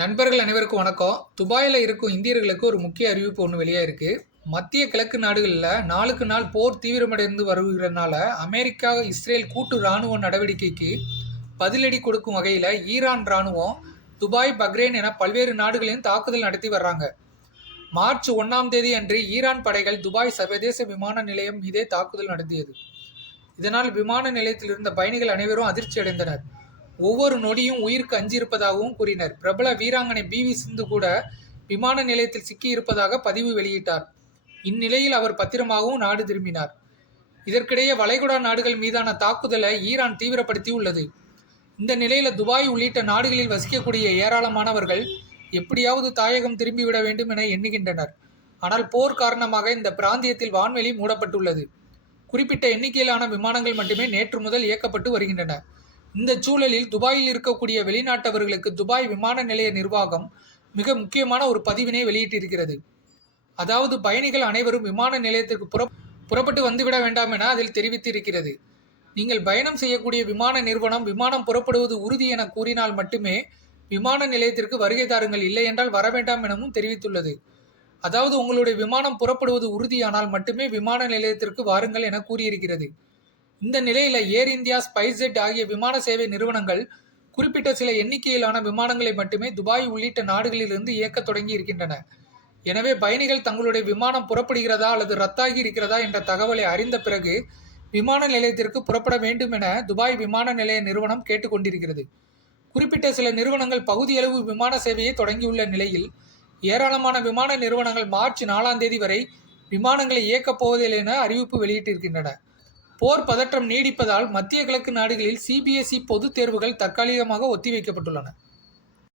நண்பர்கள் அனைவருக்கும் வணக்கம். துபாயில் இருக்கும் இந்தியர்களுக்கு ஒரு முக்கிய அறிவிப்பு ஒன்று வெளியாக இருக்குது. மத்திய கிழக்கு நாடுகளில் நாளுக்கு நாள் போர் தீவிரமடைந்து வருகிறதுனால அமெரிக்கா இஸ்ரேல் கூட்டு இராணுவ நடவடிக்கைக்கு பதிலடி கொடுக்கும் வகையில் ஈரான் இராணுவம் துபாய், பக்ரைன் என பல்வேறு நாடுகளையும் தாக்குதல் நடத்தி வர்றாங்க. மார்ச் 1ஆம் தேதி அன்று ஈரான் படைகள் துபாய் சர்வதேச விமான நிலையம் மீதே தாக்குதல் நடத்தியது. இதனால் விமான நிலையத்தில் இருந்த பயணிகள் அனைவரும் அதிர்ச்சி அடைந்தனர். ஒவ்வொரு நொடியும் உயிருக்கு அஞ்சியிருப்பதாகவும் கூறினர். பிரபல வீராங்கனை PV சிந்து கூட விமான நிலையத்தில் சிக்கியிருப்பதாக பதிவு வெளியிட்டார். இந்நிலையில் அவர் பத்திரமாகவும் நாடு திரும்பினார். இதற்கிடையே வளைகுடா நாடுகள் மீதான தாக்குதலை ஈரான் தீவிரப்படுத்தியுள்ளது. இந்த நிலையில் துபாய் உள்ளிட்ட நாடுகளில் வசிக்கக்கூடிய ஏராளமானவர்கள் எப்படியாவது தாயகம் திரும்பிவிட வேண்டும் என எண்ணுகின்றனர். ஆனால் போர் காரணமாக இந்த பிராந்தியத்தில் வான்வெளி மூடப்பட்டுள்ளது. குறிப்பிட்ட எண்ணிக்கையிலான விமானங்கள் மட்டுமே நேற்று முதல் இயக்கப்பட்டு வருகின்றன. இந்த சூழலில் துபாயில் இருக்கக்கூடிய வெளிநாட்டவர்களுக்கு துபாய் விமான நிலைய நிர்வாகம் மிக முக்கியமான ஒரு பதிவினை வெளியிட்டிருக்கிறது. அதாவது பயணிகள் அனைவரும் விமான நிலையத்திற்கு புறப்பட்டு வந்துவிட வேண்டாம் என அதில் தெரிவித்திருக்கிறது. நீங்கள் பயணம் செய்யக்கூடிய விமான நிறுவனம் விமானம் புறப்படுவது உறுதி என கூறினால் மட்டுமே விமான நிலையத்திற்கு வருகை தாருங்கள், இல்லை என்றால் வர வேண்டாம் எனவும் தெரிவித்துள்ளது. அதாவது உங்களுடைய விமானம் புறப்படுவது உறுதியானால் மட்டுமே விமான நிலையத்திற்கு வாருங்கள் என கூறியிருக்கிறது. இந்த நிலையில் ஏர் இந்தியா, ஸ்பைஸ்ஜெட் ஆகிய விமான சேவை நிறுவனங்கள் குறிப்பிட்ட சில எண்ணிக்கையிலான விமானங்களை மட்டுமே துபாய் உள்ளிட்ட நாடுகளிலிருந்து இயக்க தொடங்கி இருக்கின்றன. எனவே பயணிகள் தங்களுடைய விமானம் புறப்படுகிறதா அல்லது ரத்தாகி இருக்கிறதா என்ற தகவலை அறிந்த பிறகு விமான நிலையத்திற்கு புறப்பட வேண்டும் என துபாய் விமான நிலைய நிறுவனம் கேட்டுக்கொண்டிருக்கிறது. குறிப்பிட்ட சில நிறுவனங்கள் பகுதியளவு விமான சேவையை தொடங்கியுள்ள நிலையில் ஏராளமான விமான நிறுவனங்கள் மார்ச் 4ஆம் தேதி வரை விமானங்களை இயக்கப் போவதில்லை என அறிவிப்பு வெளியிட்டிருக்கின்றன. போர் பதற்றம் நீடிப்பதால் மத்திய கிழக்கு நாடுகளில் CBSE பொதுத் தேர்வுகள் தற்காலிகமாக ஒத்திவைக்கப்பட்டுள்ளன.